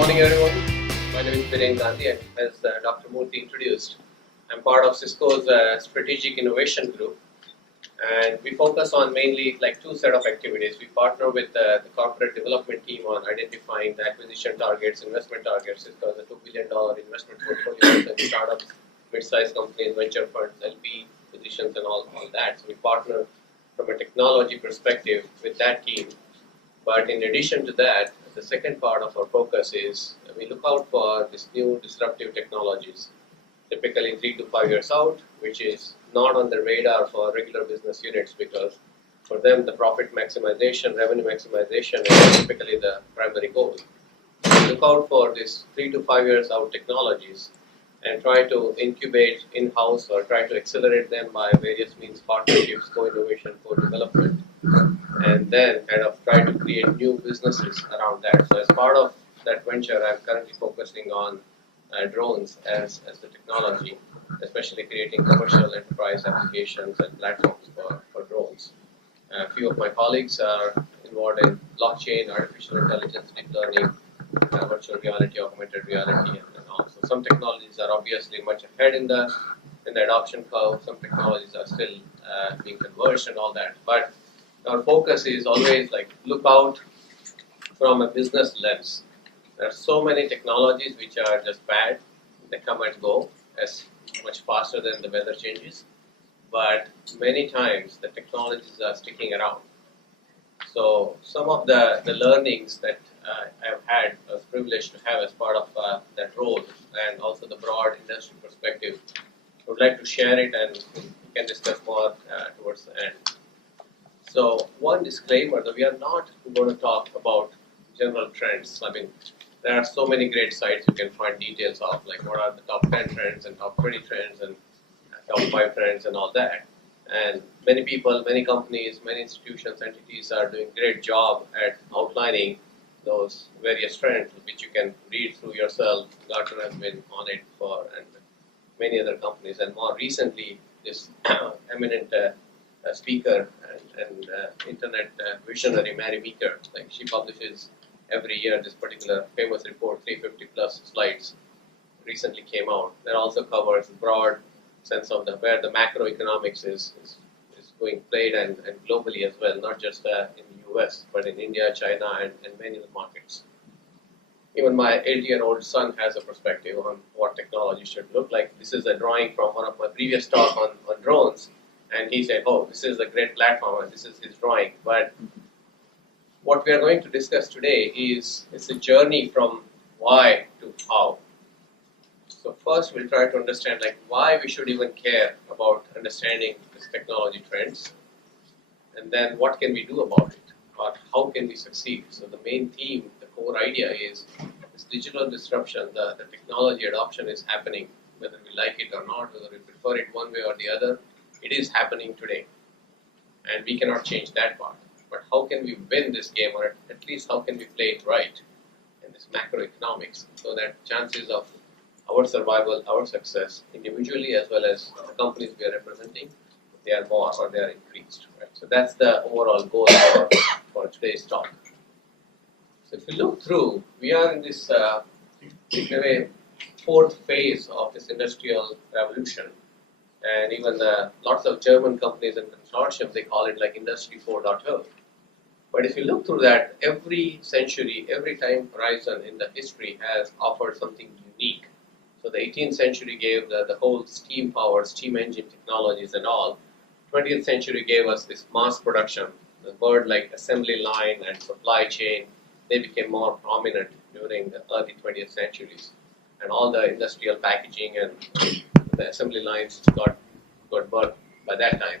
Morning everyone, my name is Biren Gandhi and as Dr. Murthy introduced, I'm part of Cisco's Strategic Innovation Group and we focus on mainly like two set of activities. We partner with the corporate development team on identifying the acquisition targets, investment targets. Cisco has a $2 billion investment portfolio in startups, mid-sized companies, venture funds, LP positions and all that. So we partner from a technology perspective with that team. But in addition to that, the second part of our focus is we look out for these new disruptive technologies, typically 3 to 5 years out, which is not on the radar for regular business units because for them the profit maximization, revenue maximization is typically the primary goal. We look out for these 3 to 5 years out technologies and try to incubate in-house or try to accelerate them by various means, partnerships, co-innovation, co-development, and then kind of try to create new businesses around that. So as part of that venture, I'm currently focusing on drones as the technology, especially creating commercial enterprise applications and platforms for drones. A few of my colleagues are involved in blockchain, artificial intelligence, deep learning, virtual reality, augmented reality, and all. So some technologies are obviously much ahead in the adoption curve. Some technologies are still being converged and all that. But our focus is always like look out from a business lens. There are so many technologies which are just bad. They come and go as much faster than the weather changes. But many times the technologies are sticking around. So some of the learnings that I've had, I was privileged to have as part of that role and also the broad industry perspective, I would like to share it and we can discuss more towards the end. So one disclaimer that we are not going to talk about general trends. I mean, there are so many great sites you can find details of, like what are the top 10 trends and top 20 trends and top 5 trends and all that. And many people, many companies, many institutions, entities are doing a great job at outlining those various trends, which you can read through yourself. Gartner has been on it for, and many other companies. And more recently, this eminent speaker and internet visionary Mary Meeker, like she publishes every year this particular famous report, 350 plus slides, recently came out. That also covers a broad sense of where the macroeconomics is going played and globally as well, not just in the US, but in India, China, and many other markets. Even my 8-year-old son has a perspective on what technology should look like. This is a drawing from one of my previous talk on drones. And he said, oh, this is a great platform, and this is his drawing. But what we are going to discuss today is a journey from why to how. So first, we'll try to understand like why we should even care about understanding this technology trends, and then what can we do about it, or how can we succeed. So the main theme, the core idea is this digital disruption, the technology adoption is happening, whether we like it or not, whether we prefer it one way or the other. It is happening today, and we cannot change that part. But how can we win this game, or at least how can we play it right in this macroeconomics, so that chances of our survival, our success, individually as well as the companies we are representing, they are more or they are increased. Right? So that's the overall goal for today's talk. So if you look through, we are in this in a way, fourth phase of this industrial revolution. And even lots of German companies and consortiums, they call it like Industry 4.0. But if you look through that, every century, every time horizon in the history has offered something unique. So the 18th century gave the whole steam power, steam engine technologies and all. 20th century gave us this mass production. The word like assembly line and supply chain, they became more prominent during the early 20th centuries. And all the industrial packaging and the assembly lines got birthed by that time.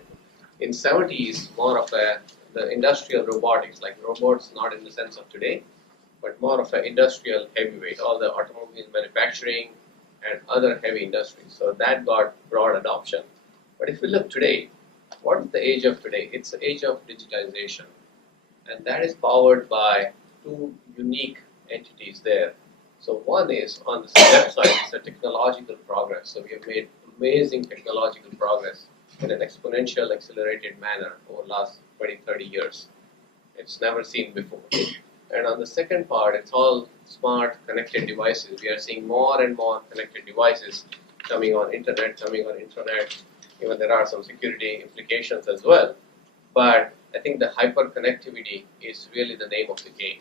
In 70s, more of the industrial robotics, like robots not in the sense of today, but more of an industrial heavyweight, all the automobile manufacturing and other heavy industries. So that got broad adoption. But if we look today, what is the age of today? It's the age of digitization. And that is powered by two unique entities there. So one is on the left side, it's the technological progress. So we have made amazing technological progress in an exponential, accelerated manner over the last 20, 30 years. It's never seen before. And on the second part, it's all smart connected devices. We are seeing more and more connected devices coming on internet, coming on intranet. Even there are some security implications as well. But I think the hyper-connectivity is really the name of the game.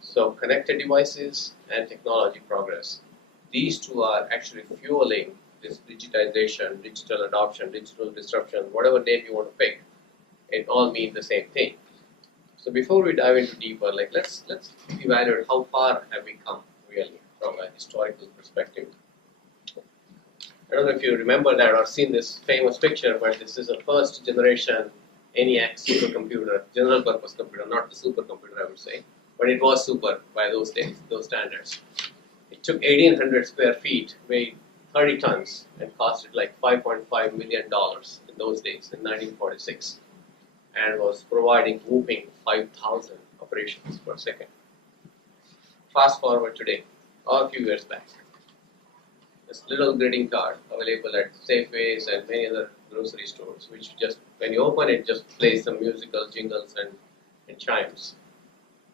So connected devices and technology progress. These two are actually fueling this digitization, digital adoption, digital disruption, whatever name you want to pick. It all means the same thing. So before we dive into deeper, let's evaluate how far have we come really from a historical perspective. I don't know if you remember that or seen this famous picture, but this is a first generation ENIAC supercomputer, general purpose computer, not the supercomputer I would say, but it was super by those days, those standards. It took 1,800 square feet, weighed 30 tons, and costed like $5.5 million in those days, in 1946, and was providing whooping 5,000 operations per second. Fast forward today, or a few years back. This little greeting card available at Safeways and many other grocery stores, which just, when you open it, just plays some musical jingles and chimes.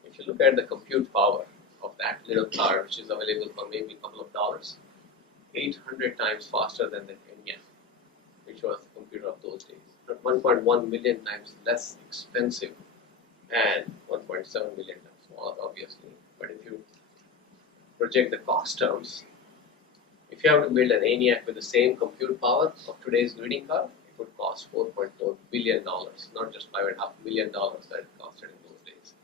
If you look at the compute power of that little card, which is available for maybe a couple of dollars, 800 times faster than the ENIAC, which was the computer of those days. 1.1 million times less expensive and 1.7 million times smaller, obviously. But if you project the cost terms, if you have to build an ENIAC with the same compute power of today's greeting card, it would cost $4.4 billion, not just $5.5 million that it costed in those days.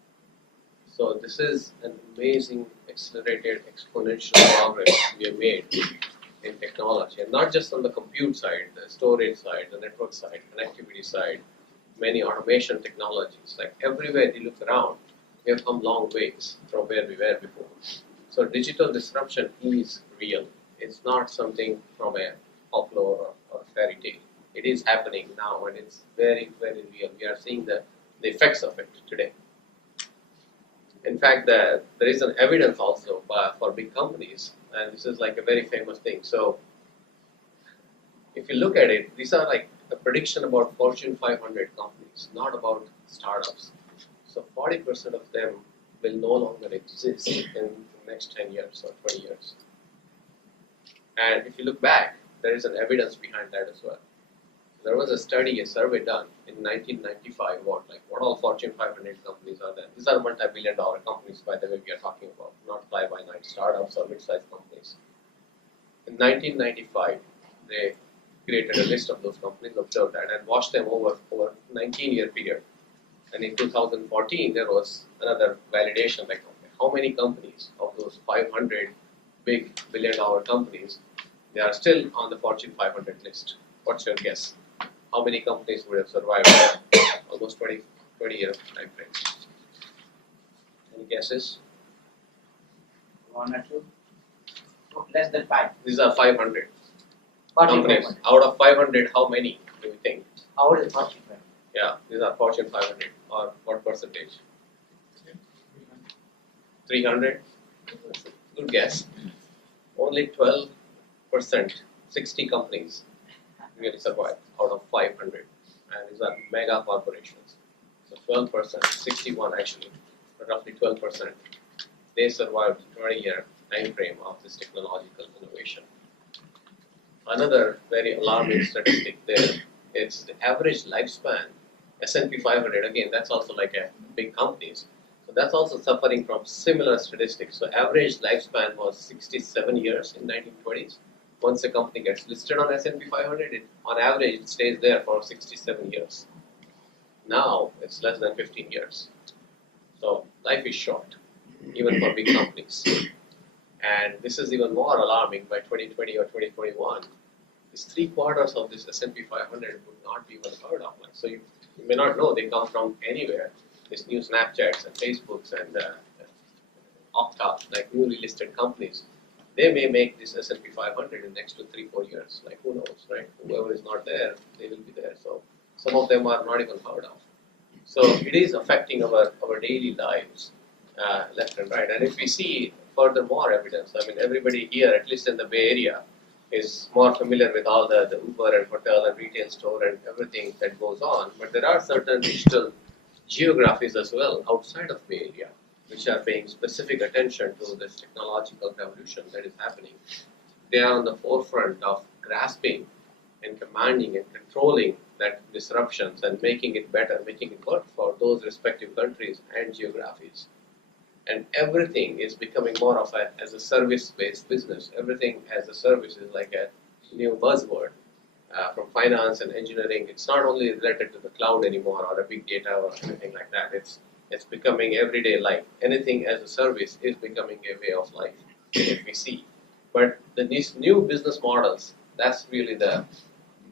So this is an amazing, accelerated, exponential progress we have made in technology, and not just on the compute side, the storage side, the network side, connectivity side, many automation technologies. Like everywhere you look around, we have come long ways from where we were before. So digital disruption is real. It's not something from a folklore or fairy tale. It is happening now, and it's very, very real. We are seeing the effects of it today. In fact, there is an evidence also for big companies, and this is like a very famous thing. So if you look at it, these are like a prediction about Fortune 500 companies, not about startups. So 40% of them will no longer exist in the next 10 years or 20 years. And if you look back, there is an evidence behind that as well. There was a study, a survey done in 1995 about what all Fortune 500 companies are there. These are multi-billion-dollar companies, by the way, we are talking about, not fly-by-night startups or mid-sized companies. In 1995, they created a list of those companies, observed that, and watched them over a 19-year period. And in 2014, there was another validation, like how many companies of those 500 big billion-dollar companies, they are still on the Fortune 500 list. What's your guess? How many companies would have survived almost 20-year time frame? Any guesses? One or two? Less than 5. These are 500 companies. Out of 500, how many do you think? How old is Fortune 500? Yeah, these are Fortune 500. Or what percentage? 300? Good guess. Only 12%, 60 companies really survived out of 500. And these are mega corporations. So 12%, 61 actually, but roughly 12%. They survived 20-year time frame of this technological innovation. Another very alarming statistic there is the average lifespan. S&P 500, again, that's also like a big companies. So that's also suffering from similar statistics. So average lifespan was 67 years in 1920s. Once a company gets listed on S&P 500, on average it stays there for 67 years. Now it's less than 15 years. So life is short, even for big companies. And this is even more alarming by 2020 or 2021. This 3/4 of this S&P 500 would not be even heard of. So you may not know they come from anywhere. This new Snapchats and Facebooks and Okta, like newly listed companies, they may make this S&P 500 in the next 3-4 years. Like who knows, right? Whoever is not there, they will be there. So some of them are not even heard of. So it is affecting our daily lives, left and right. And if we see furthermore evidence, I mean, everybody here, at least in the Bay Area, is more familiar with all the Uber and hotel and retail store and everything that goes on. But there are certain digital geographies as well outside of Bay Area. which are paying specific attention to this technological revolution that is happening. They are on the forefront of grasping and commanding and controlling that disruptions and making it better, making it work for those respective countries and geographies. And everything is becoming more of as a service-based business. Everything as a service is like a new buzzword from finance and engineering. It's not only related to the cloud anymore or a big data or anything like that. It's becoming everyday life. Anything as a service is becoming a way of life, if we see. But these new business models, that's really the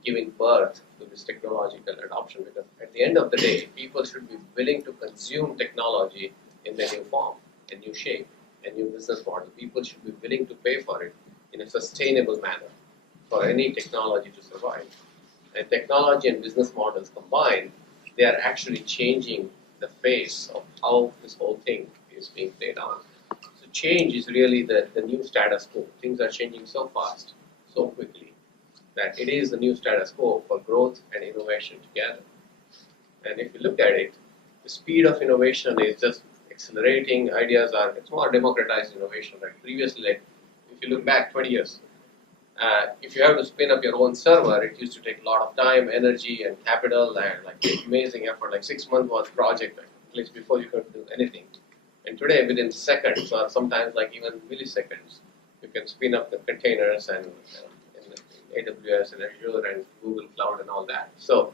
giving birth to this technological adoption, because at the end of the day, people should be willing to consume technology in the new form, a new shape, a new business model. People should be willing to pay for it in a sustainable manner for any technology to survive. And technology and business models combined, they are actually changing the face of how this whole thing is being played out. So change is really the new status quo. Things are changing so fast, so quickly, that it is the new status quo for growth and innovation together. And if you look at it, the speed of innovation is just accelerating. It's more democratized innovation. Right? Previously, like if you look back 20 years, if you have to spin up your own server, it used to take a lot of time, energy, and capital, and like amazing effort. Like 6 months was project, like, at least before you could do anything. And today, within seconds, or sometimes like even milliseconds, you can spin up the containers and in AWS and Azure and Google Cloud and all that. So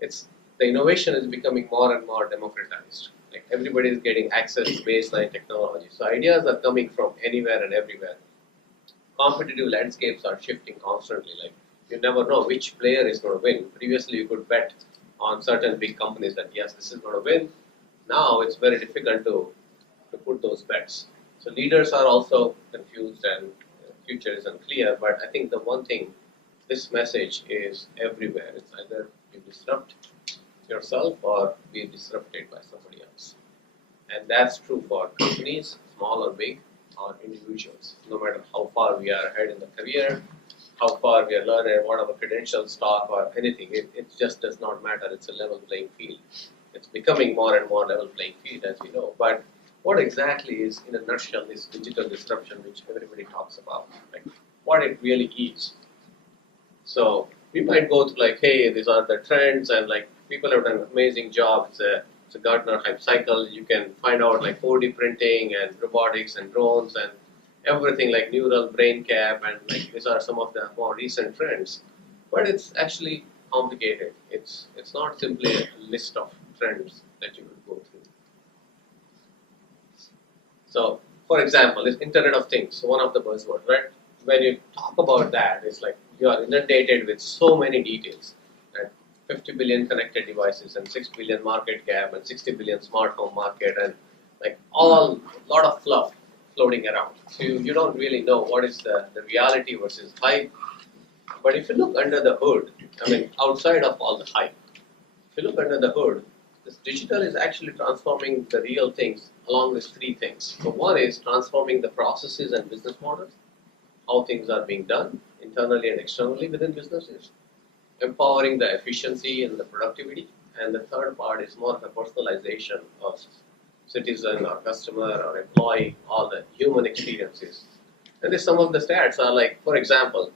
the innovation is becoming more and more democratized. Like everybody is getting access to baseline technology. So ideas are coming from anywhere and everywhere. Competitive landscapes are shifting constantly. Like you never know which player is going to win. Previously, you could bet on certain big companies that yes, this is going to win. Now it's very difficult to put those bets. So leaders are also confused and future is unclear. But I think the one thing, this message is everywhere. It's either you disrupt yourself or be disrupted by somebody else. And that's true for companies, small or big, or individuals. No matter how far we are ahead in the career, how far we are learning, what our credentials, stock, or anything, it just does not matter. It's a level playing field. It's becoming more and more level playing field, as we know. But what exactly is, in a nutshell, this digital disruption which everybody talks about? Like, what it really is. So we might go through like, hey, these are the trends, and like people have done an amazing job. It's a Gartner hype cycle. You can find out like 4D printing and robotics and drones and everything like neural brain cap, and like these are some of the more recent trends. But it's actually complicated. It's not simply a list of trends that you could go through. So, for example, this Internet of Things, one of the buzzwords, right? When you talk about that, it's like you are inundated with so many details. Right? 50 billion connected devices and 6 billion market cap and 60 billion smart home market and like a lot of fluff floating around. So you don't really know what is the reality versus hype. But if you look under the hood, I mean, outside of all the hype, if you look under the hood, this digital is actually transforming the real things along with three things. So one is transforming the processes and business models, how things are being done internally and externally within businesses, empowering the efficiency and the productivity, and the third part is more of a personalization of citizen or customer or employee, all the human experiences. And then some of the stats are like, for example,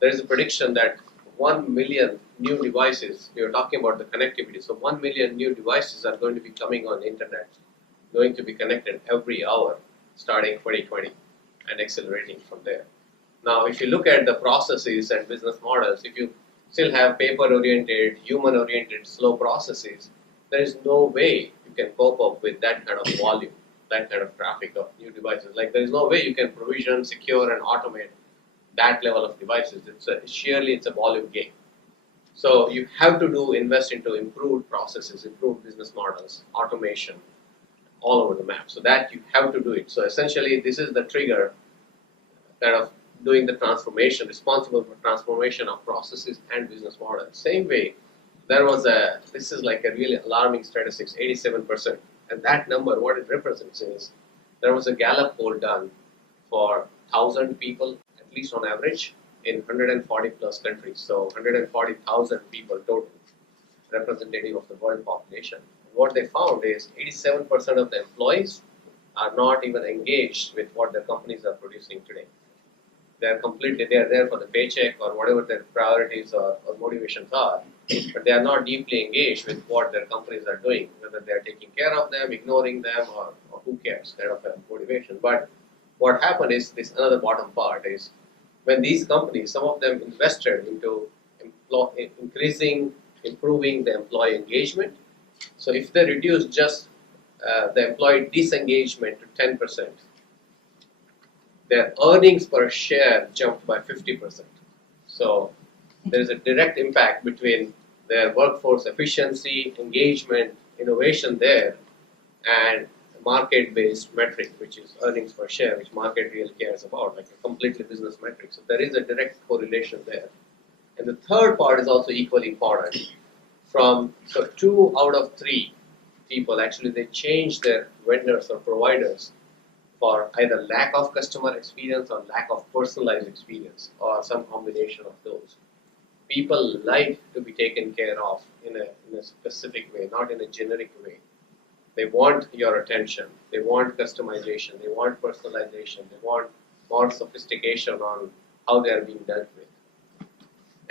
there is a prediction that 1 million new devices, we are talking about the connectivity, so 1 million new devices are going to be coming on the internet, going to be connected every hour starting 2020 and accelerating from there. Now, if you look at the processes and business models, if you still have paper-oriented, human-oriented, slow processes, there is no way you can cope up with that kind of volume, that kind of traffic of new devices. Like there is no way you can provision, secure, and automate that level of devices. It's a volume game. So you have to invest into improved processes, improved business models, automation, all over the map. So that you have to do it. So essentially, this is the trigger kind of doing the transformation, responsible for transformation of processes and business models. Same way, this is like a really alarming statistics, 87%. And that number, what it represents is, there was a Gallup poll done for 1,000 people, at least on average, in 140 plus countries. So 140,000 people total, representative of the world population. what they found is 87% of the employees are not even engaged with what their companies are producing today. They are there for the paycheck or whatever their priorities or motivations are, but they are not deeply engaged with what their companies are doing, whether they are taking care of them, ignoring them, or who cares, kind of a motivation. But what happened is this another bottom part is when these companies, some of them invested into improving the employee engagement. So if they reduce just the employee disengagement to 10%, their earnings per share jumped by 50%. So there is a direct impact between their workforce efficiency, engagement, innovation there, and market-based metric, which is earnings per share, which market really cares about, like a completely business metric. So there is a direct correlation there. And the third part is also equally important. So 2 out of 3 people actually they change their vendors or providers for either lack of customer experience or lack of personalized experience or some combination of those. People like to be taken care of in a specific way, not in a generic way. They want your attention, they want customization, they want personalization, they want more sophistication on how they are being dealt with.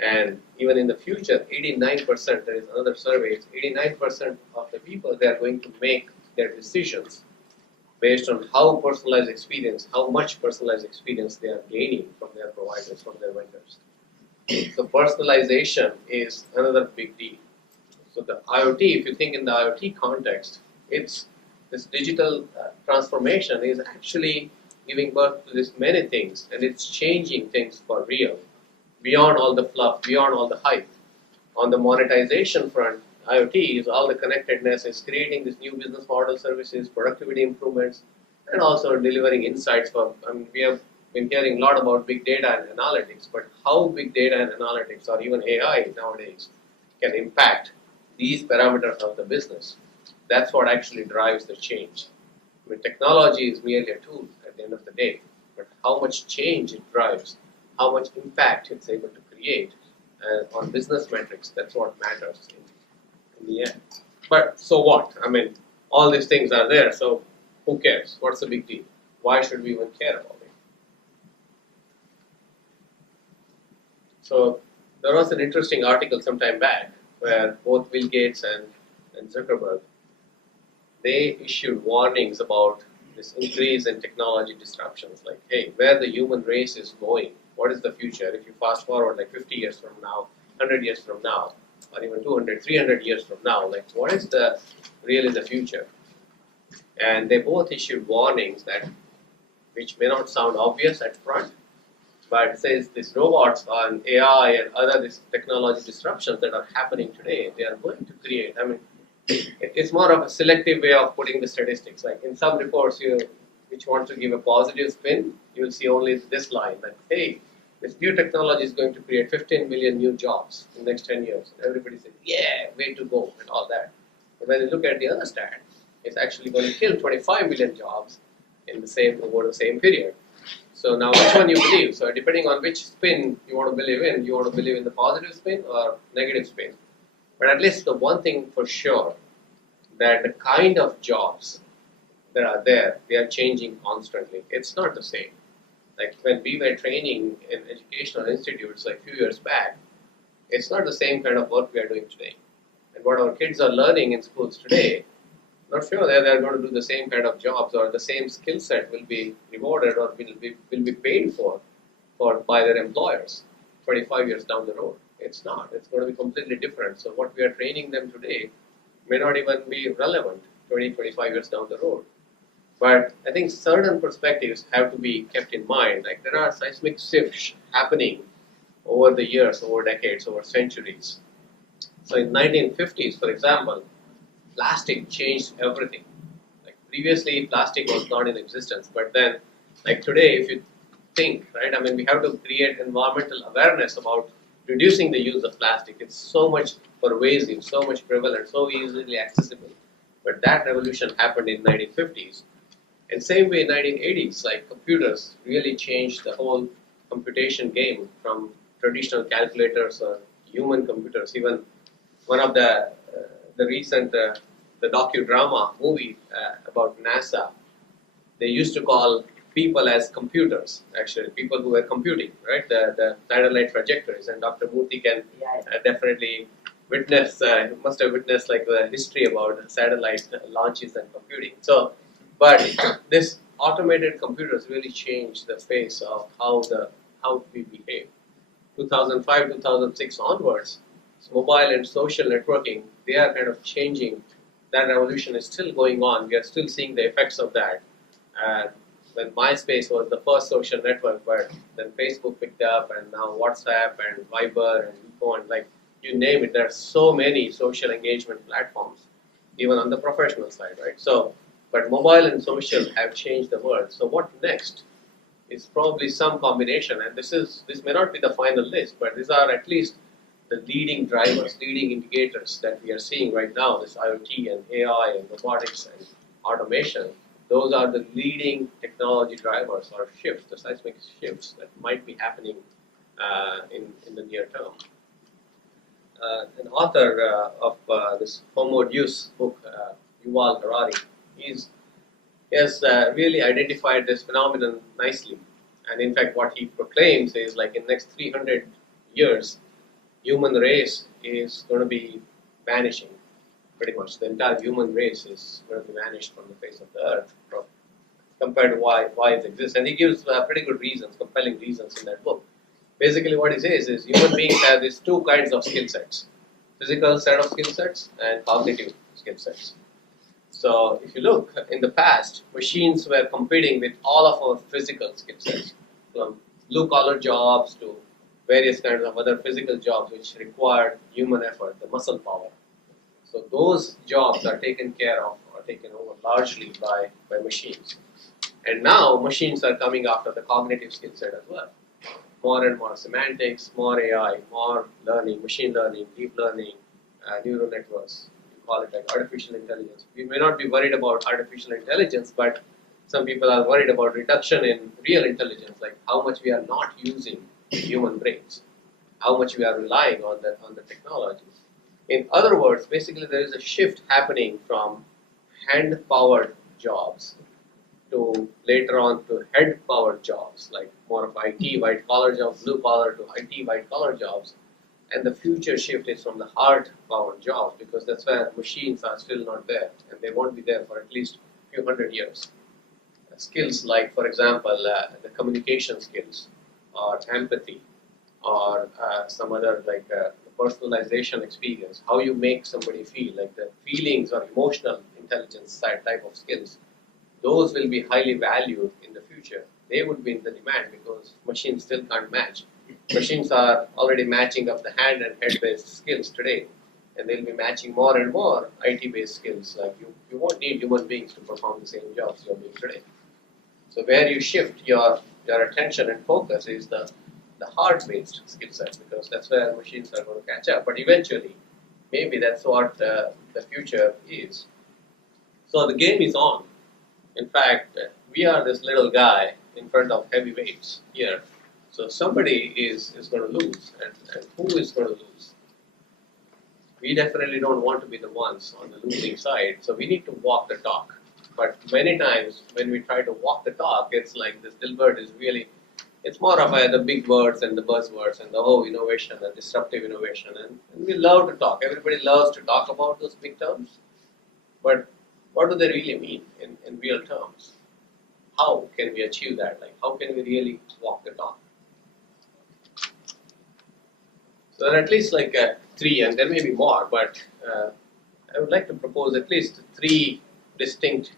And even in the future, 89%, there is another survey, 89% of the people, they are going to make their decisions based on how personalized experience, how much personalized experience they are gaining from their providers, from their vendors. So personalization is another big deal. So the IoT, if you think in the IoT context, it's this digital transformation is actually giving birth to this many things, and it's changing things for real, beyond all the fluff, beyond all the hype. On the monetization front, IoT is all the connectedness, is creating this new business model services, productivity improvements, and also delivering insights for, we have been hearing a lot about big data and analytics, but how big data and analytics or even AI nowadays can impact these parameters of the business. That's what actually drives the change. Technology is merely a tool at the end of the day, but how much change it drives, how much impact it's able to create on business metrics, that's what matters in the end. But so what? All these things are there, so who cares? What's the big deal? Why should we even care about it? So there was an interesting article some time back where both Bill Gates and Zuckerberg, they issued warnings about this increase in technology disruptions, like, hey, where the human race is going, what is the future? If you fast forward like 50 years from now, 100 years from now, or even 200, 300 years from now, like what is really the future? And they both issued warnings which may not sound obvious at front, but it says these robots and AI and other these technology disruptions that are happening today, they are going to create, it's more of a selective way of putting the statistics. Like in some reports, which want to give a positive spin, you will see only this line that, hey, this new technology is going to create 15 million new jobs in the next 10 years. And everybody says, yeah, way to go, and all that. But when you look at the other stat, it's actually going to kill 25 million jobs over the same period. So now which one you believe? So depending on which spin you want to believe in, you want to believe in the positive spin or negative spin. But at least the one thing for sure, that the kind of jobs that are there, they are changing constantly. It's not the same. Like when we were training in educational institutes like a few years back, it's not the same kind of work we are doing today. And what our kids are learning in schools today, not sure that they're going to do the same kind of jobs or the same skill set will be rewarded or will be paid for by their employers 25 years down the road. It's not. It's going to be completely different. So what we are training them today may not even be relevant 20, 25 years down the road. But I think certain perspectives have to be kept in mind. Like there are seismic shifts happening over the years, over decades, over centuries. So in 1950s, for example, plastic changed everything. Like previously, plastic was not in existence, but then, like today, if you think, right? We have to create environmental awareness about reducing the use of plastic. It's so much pervasive, so much prevalent, so easily accessible. But that revolution happened in 1950s. And same way in 1980s, like computers really changed the whole computation game from traditional calculators or human computers. Even one of the recent the docudrama movie about NASA, they used to call people as computers, actually, people who were computing, right, the satellite trajectories. And Dr. Murthy can definitely witness, must have witnessed like the history about satellite launches and computing. So, but this automated computers really changed the face of how we behave. 2005, 2006 onwards, mobile and social networking, they are kind of changing. That revolution is still going on. We are still seeing the effects of that. And when MySpace was the first social network, but then Facebook picked up, and now WhatsApp and Viber and Eco, and like you name it, there are so many social engagement platforms, even on the professional side, right? So, but mobile and social have changed the world. So what next? Is probably some combination, and this may not be the final list, but these are at least the leading drivers, leading indicators that we are seeing right now. This IoT and AI and robotics and automation, those are the leading technology drivers or shifts, the seismic shifts that might be happening in the near term. An author of this Homo Deus book, Yuval Harari, he has really identified this phenomenon nicely. And in fact, what he proclaims is like in the next 300 years, human race is going to be vanishing. Pretty much, the entire human race is going to be vanished from the face of the earth compared to why it exists. And he gives pretty good reasons, compelling reasons in that book. Basically, what he says is human beings have these two kinds of skill sets: physical set of skill sets and cognitive skill sets. So if you look in the past, machines were competing with all of our physical skill sets, from blue-collar jobs to various kinds of other physical jobs which required human effort, the muscle power. So those jobs are taken care of or taken over largely by machines. And now machines are coming after the cognitive skill set as well. More and more semantics, more AI, more learning, machine learning, deep learning, neural networks. Call it like artificial intelligence. We may not be worried about artificial intelligence, but some people are worried about reduction in real intelligence, like how much we are not using human brains, how much we are relying on the technologies. In other words, basically there is a shift happening from hand-powered jobs to later on to head-powered jobs, like more of IT white-collar jobs, blue-collar to IT white-collar jobs. And the future shift is from the hard-powered jobs, because that's where machines are still not there, and they won't be there for at least a few hundred years. Skills like, for example, the communication skills, or empathy, or some other like the personalization experience, how you make somebody feel, like the feelings or emotional intelligence side type of skills, those will be highly valued in the future. They would be in the demand because machines still can't match. Machines are already matching up the hand and head-based skills today, and they'll be matching more and more IT-based skills. Like you won't need human beings to perform the same jobs you're doing today. So where you shift your attention and focus is the hard-based skill set, because that's where machines are going to catch up. But eventually, maybe that's what the future is. So the game is on. In fact, we are this little guy in front of heavy weights here. So somebody is going to lose, and who is going to lose? We definitely don't want to be the ones on the losing side, so we need to walk the talk. But many times when we try to walk the talk, it's like this Dilbert is really, it's more of the big words and the buzzwords and the whole innovation and disruptive innovation. And we love to talk. Everybody loves to talk about those big terms. But what do they really mean in real terms? How can we achieve that? Like, how can we really walk the talk? So there are at least like three, and there may be more, but I would like to propose at least three distinct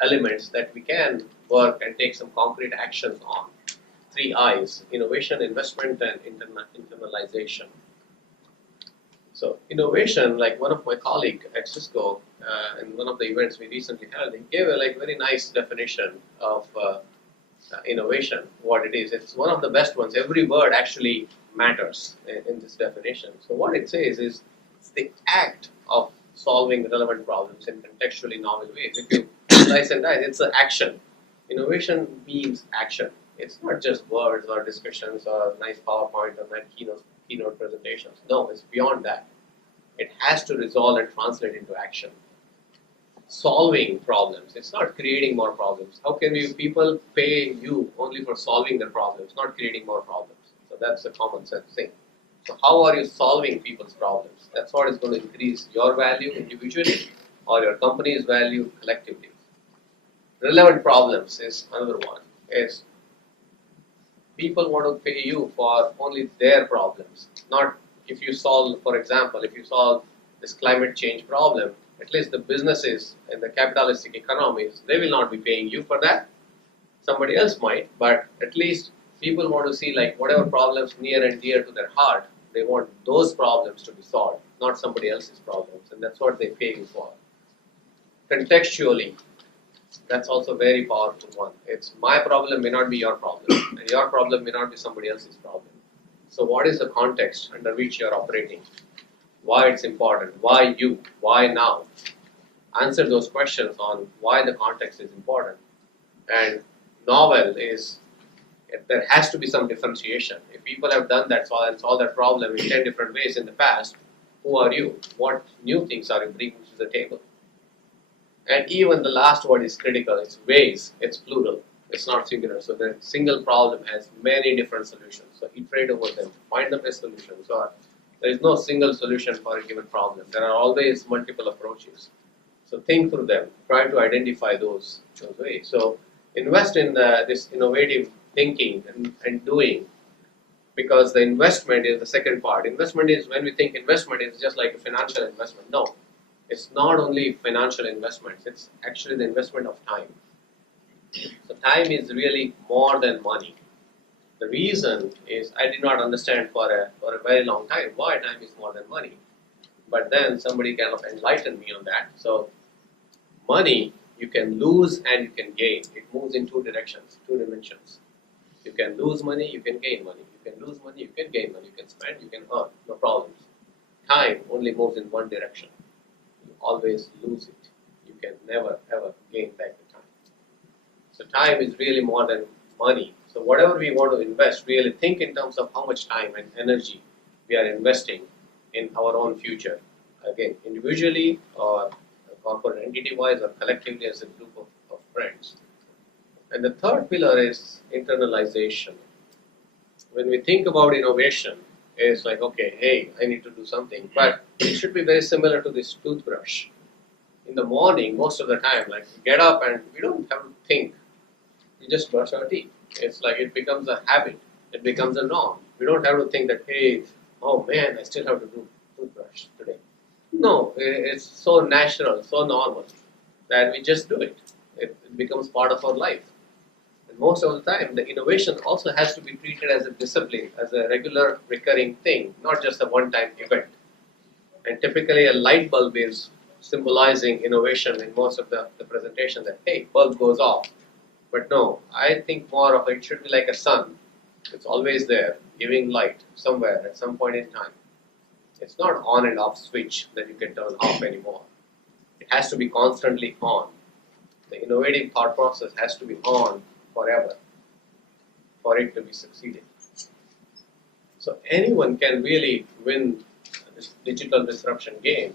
elements that we can work and take some concrete actions on. Three I's: innovation, investment, and internalization. So innovation, like one of my colleagues at Cisco, in one of the events we recently held, he gave a very nice definition of innovation, what it is. It's one of the best ones. Every word actually matters in this definition. So what it says is it's the act of solving relevant problems in contextually novel ways. If you slice and dice, it's an action. Innovation means action. It's not just words or discussions or nice PowerPoint or nice keynote presentations. No, it's beyond that. It has to resolve and translate into action. solving problems. It's not creating more problems. How can people pay you only for solving their problems, not creating more problems? So that's a common sense thing. So how are you solving people's problems? That's what is going to increase your value individually or your company's value collectively. Relevant problems is another one. Is people want to pay you for only their problems, not if you solve, for example, if you solve this climate change problem, at least the businesses in the capitalistic economies, they will not be paying you for that. Somebody else might, but at least people want to see like whatever problems near and dear to their heart, they want those problems to be solved, not somebody else's problems, and that's what they pay you for. Contextually, that's also a very powerful one. It's my problem may not be your problem, and your problem may not be somebody else's problem. So what is the context under which you're operating? Why it's important? Why you? Why now? Answer those questions on why the context is important. And novel is, there has to be some differentiation. If people have done that and solved that problem in 10 different ways in the past, who are you? What new things are you bringing to the table? And even the last word is critical. It's ways. It's plural. It's not singular. So the single problem has many different solutions. So iterate over them. Find the best solution. So there is no single solution for a given problem. There are always multiple approaches. So think through them. Try to identify those ways. So invest in this innovative thinking and doing, because the investment is the second part. Investment is, when we think investment, is just like a financial investment. No. It's not only financial investments, it's actually the investment of time. So time is really more than money. The reason is I did not understand for a very long time why time is more than money. But then somebody kind of enlightened me on that. So money you can lose and you can gain. It moves in two directions, two dimensions. You can lose money, you can gain money. You can lose money, you can gain money. You can spend, you can earn, no problems. Time only moves in one direction. Always lose it. You can never ever gain back the time. So time is really more than money. So whatever we want to invest, really think in terms of how much time and energy we are investing in our own future. Again, individually or corporate entity-wise or collectively as a group of friends. And the third pillar is internalization. When we think about innovation, it's like, okay, hey, I need to do something. But it should be very similar to this toothbrush. In the morning, most of the time, like we get up and we don't have to think. We just brush our teeth. It's like it becomes a habit. It becomes a norm. We don't have to think that, hey, oh man, I still have to do toothbrush today. No, it's so natural, so normal that we just do it. It becomes part of our life. Most of the time, the innovation also has to be treated as a discipline, as a regular recurring thing, not just a one-time event. And typically a light bulb is symbolizing innovation in most of the presentation, that, hey, bulb goes off. But no, I think more of it should be like a sun. It's always there, giving light somewhere at some point in time. It's not on and off switch that you can turn off anymore. It has to be constantly on. The innovative thought process has to be on forever for it to be succeeding. So anyone can really win this digital disruption game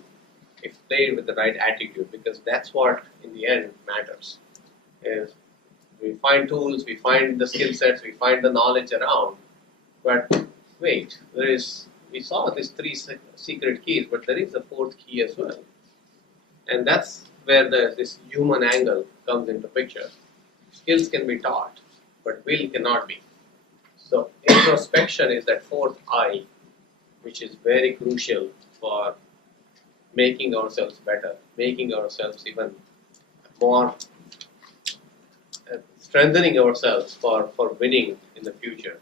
if played with the right attitude, because that's what in the end matters. Is we find tools, we find the skill sets, we find the knowledge around, but wait, we saw these three secret keys, but there is a fourth key as well. And that's where this human angle comes into picture. Skills can be taught, but will cannot be. So introspection is that fourth eye, which is very crucial for making ourselves better, making ourselves even more, strengthening ourselves for winning in the future.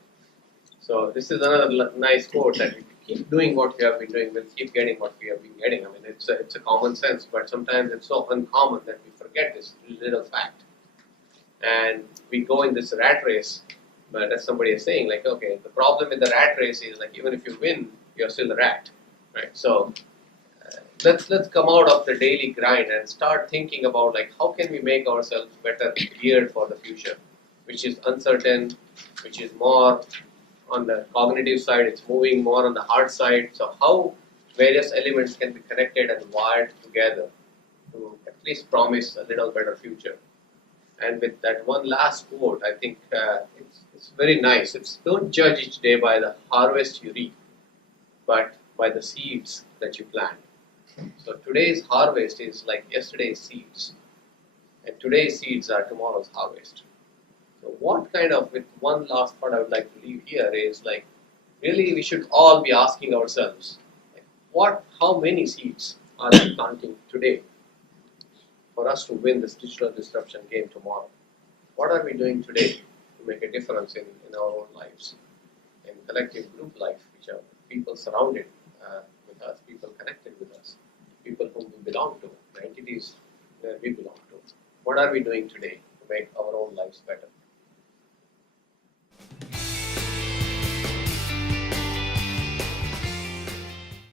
So this is another nice quote that if we keep doing what we have been doing, we'll keep getting what we have been getting. I mean, it's a common sense, but sometimes it's so uncommon that we forget this little fact. And we go in this rat race, but as somebody is saying, like, okay, the problem with the rat race is like, even if you win, you're still a rat, right? So let's come out of the daily grind and start thinking about like, how can we make ourselves better geared for the future, which is uncertain, which is more on the cognitive side, it's moving more on the hard side. So how various elements can be connected and wired together to at least promise a little better future. And with that one last quote, I think it's very nice. It's don't judge each day by the harvest you reap, but by the seeds that you plant. So today's harvest is like yesterday's seeds, and today's seeds are tomorrow's harvest. So what kind of, with one last thought I would like to leave here is like, really we should all be asking ourselves, like, how many seeds are we planting today for us to win this digital disruption game tomorrow? What are we doing today to make a difference in our own lives, in collective group life, which are people surrounded with us, people connected with us, people whom we belong to, the entities where we belong to. What are we doing today to make our own lives better?